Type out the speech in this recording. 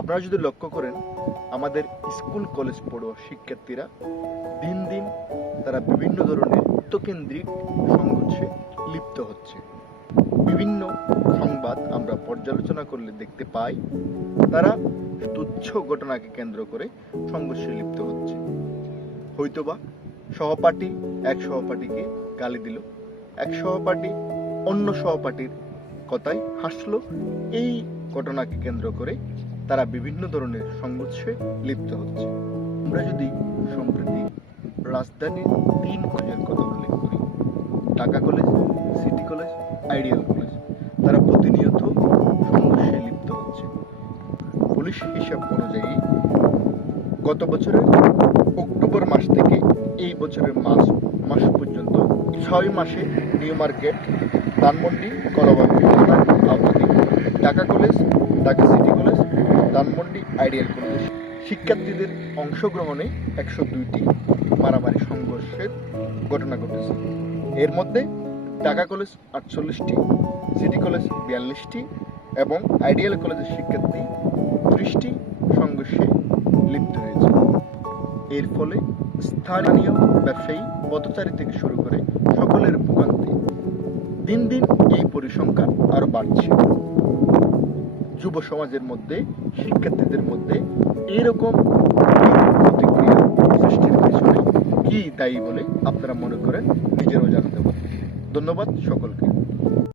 আপনারা যদি লক্ষ্য করেন, আমাদের স্কুল, কলেজ পড়ুয়া শিক্ষার্থীরা দিন দিন তারা বিভিন্ন ধরনের কেন্দ্রিক সংঘর্ষে লিপ্ত হচ্ছে। বিভিন্ন সংবাদ আমরা পর্যালোচনা করলে দেখতে পাই, তারা তুচ্ছ ঘটনাকে কেন্দ্র করে সংঘর্ষে লিপ্ত হচ্ছে। হয়তোবা সহপাঠী এক সহপাঠীকে গালি দিল, এক সহপাঠী অন্য সহপাঠীর কথায় হাসলো, এই ঘটনাকে কেন্দ্র করে তারা বিভিন্ন ধরনের সংঘর্ষে লিপ্ত হচ্ছে। আমরা যদি সম্প্রতি রাজধানীর তিন কলেজের কথা উল্লেখ করি, Dhaka college, city college, ideal college, তারা প্রতিনিয়ত সংঘর্ষে লিপ্ত হচ্ছে। পুলিশ হিসাব অনুযায়ী গত বছরের অক্টোবর মাস থেকে এই বছরের মাস মাস পর্যন্ত ছয় মাসে নিউ মার্কেট, ধানমন্ডি কলাবাগান থানার আওতাধীন Dhaka college Dhaka city college Dhanmondi ideal college শিক্ষার্থীদের অংশগ্রহণে একশো দুইটি মারামারি সংঘর্ষের ঘটনা ঘটেছে। এর মধ্যে ঢাকা কলেজ আটচল্লিশটি, সিটি কলেজ বিয়াল্লিশটি এবং আইডিয়াল কলেজের শিক্ষার্থী ত্রিশটি সংঘর্ষে লিপ্ত হয়েছে। এর ফলে স্থানীয় ব্যবসায়ী পথচারী থেকে শুরু করে সকলের ভোগান্তি দিন দিন এই পরিসংখ্যান আরও বাড়ছে। যুব সমাজের মধ্যে, শিক্ষার্থীদের মধ্যে এরকম প্রতিক্রিয়া সৃষ্টির পেছনে কি দায়ী বলে আপনারা মনে করেন নিজেরাও জানতে পারেন ধন্যবাদ সকলকে।